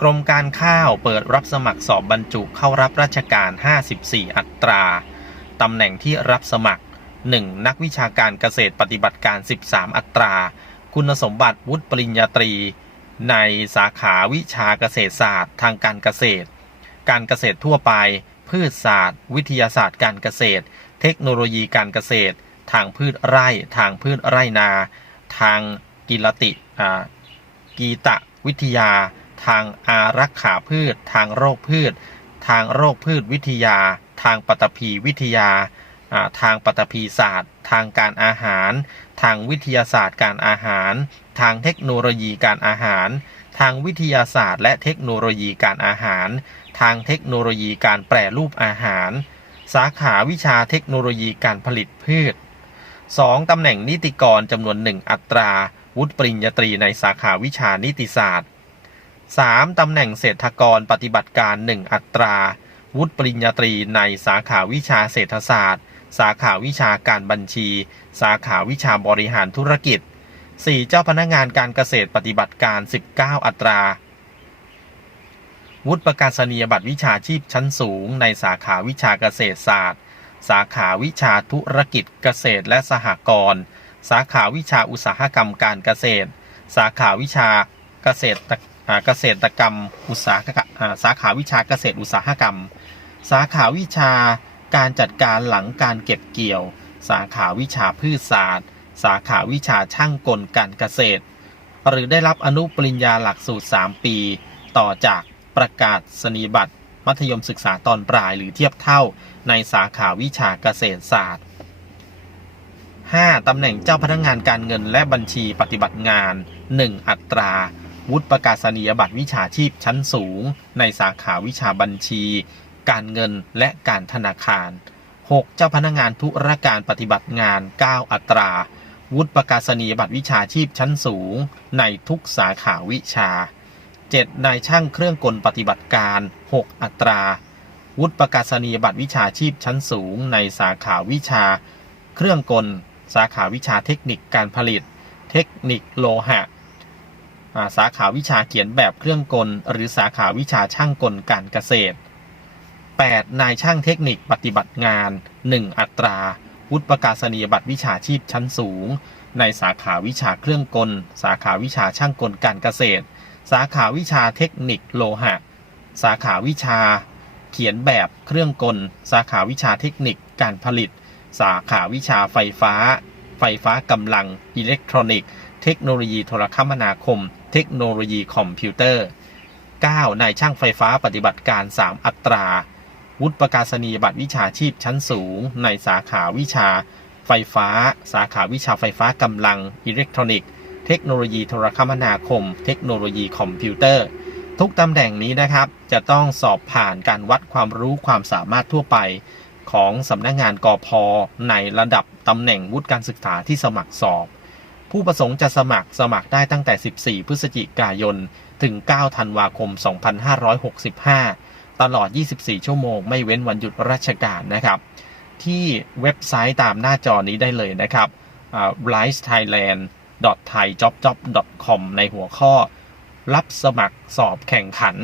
กรมการข้าวเปิดรับสมัครสอบบรรจุเข้ารับราชการ 54 อัตรา ตำแหน่งที่รับสมัคร 1. นักวิชาการเกษตรปฏิบัติการ 13 อัตรา คุณสมบัติวุฒิปริญญาตรี ในสาขาวิชาเกษตรศาสตร์ทางการเกษตร การเกษตรทั่วไป พืชศาสตร์ วิทยาศาสตร์การเกษตร เทคโนโลยีการเกษตร ทางพืชไร่ ทางพืชไร่นา ทางกิรติกีตะวิทยา ทางอารักขาพืช ทางโรคพืช ทางโรคพืชวิทยา ทางปฐพีวิทยา ทางปฐพีศาสตร์ ทางการอาหาร ทางวิทยาศาสตร์การอาหาร ทางเทคโนโลยีการอาหาร ทางวิทยาศาสตร์ และเทคโนโลยีการอาหาร ทางเทคโนโลยีการแปรรูปอาหาร สาขาวิชาเทคโนโลยีการผลิตพืช 2. ตำแหน่งนิติกรจำนวน1อัตรา วุฒิปริญญาตรีในสาขาวิชานิติศาสตร์ 3. ตำแหน่งเศรษฐกรปฏิบัติการ 1 อัตรา วุฒิปริญญาตรีในสาขาวิชาเศรษฐศาสตร์ สาขาวิชาการบัญชี สาขาวิชาบริหารธุรกิจ 4. เจ้าพนักงานการเกษตรปฏิบัติการ 19 อัตรา วุฒิประกาศนียบัตรวิชาชีพชั้นสูง ในสาขาวิชาเกษตรศาสตร์ สาขาวิชาธุรกิจเกษตรและสหกรณ์สาขาวิชาอุตสาหกรรมการเกษตร สาขาวิชาเกษตร เกษตรกรรม อุตสาหกรรมอ่าสาขาวิชาเกษตรอุตสาหกรรม สาขาวิชาการจัดการหลังการเก็บเกี่ยว สาขาวิชาพืชศาสตร์ สาขาวิชาช่างกลการเกษตร หรือได้รับอนุปริญญาหลักสูตร 3 ปี ต่อจากประกาศนีบัตรมัธยมศึกษาตอนปลายหรือเทียบเท่าในสาขาวิชาเกษตรศาสตร์ 5. ตำแหน่งเจ้าพนักงานการเงินและบัญชีปฏิบัติงาน 1 อัตรา วุฒิประกาศนียบัตรวิชาชีพชั้นสูง ในสาขาวิชาบัญชี การเงินและการธนาคาร 6. เจ้าพนักงานธุรการปฏิบัติงาน 9 อัตรา วุฒิประกาศนียบัตรวิชาชีพชั้นสูง ในทุกสาขาวิชา 7. นายช่างเครื่องกลปฏิบัติการ 6 อัตรา วุฒิประกาศนียบัตรวิชาชีพชั้นสูง ในสาขาวิชา เครื่องกล สาขาวิชาเทคนิคการผลิต เทคนิคโลหะ สาขาวิชาเขียนแบบเครื่องกล หรือสาขาวิชาช่างกลการเกษตร 8. นายช่างเทคนิคปฏิบัติงาน 1 อัตราวุฒิประกาศนียบัตรวิชาชีพชั้นสูง ในสาขาวิชาเครื่องกล สาขาวิชาช่างกลการเกษตร สาขาวิชาเทคนิคโลหะ สาขาวิชา เขียนแบบเครื่องกล สาขาวิชาเทคนิคการผลิต สาขาวิชาไฟฟ้า ไฟฟ้ากำลัง อิเล็กทรอนิกส์ เทคโนโลยีโทรคมนาคม เทคโนโลยีคอมพิวเตอร์ 9. นายช่างไฟฟ้าปฏิบัติการ 3 อัตรา วุฒิประกาศนียบัตรวิชาชีพชั้นสูง ในสาขาวิชาไฟฟ้า สาขาวิชาไฟฟ้ากำลังอิเล็กทรอนิกส์ เทคโนโลยีโทรคมนาคม เทคโนโลยีคอมพิวเตอร์ ทุกตำแหน่งนี้นะครับ จะต้องสอบผ่านการวัดความรู้ความสามารถทั่วไป ของสำนักงงานกอพในระดับตำแหน่งวุฒิการศึกษาที่สมัครสอบ ผู้ประสงค์จะสมัครสมัครได้ตั้งแต่ 14 พฤศจิกายน ถึง 9 ธันวาคม 2565 ตลอด 24 ชั่วโมง ไม่เว้นวันหยุดราชการนะครับ ที่เว็บไซต์ตามหน้าจอนี้ได้เลยนะครับ r i s e thailand thai job job com ในหัวข้อ รับสมัครสอบแข่งขัน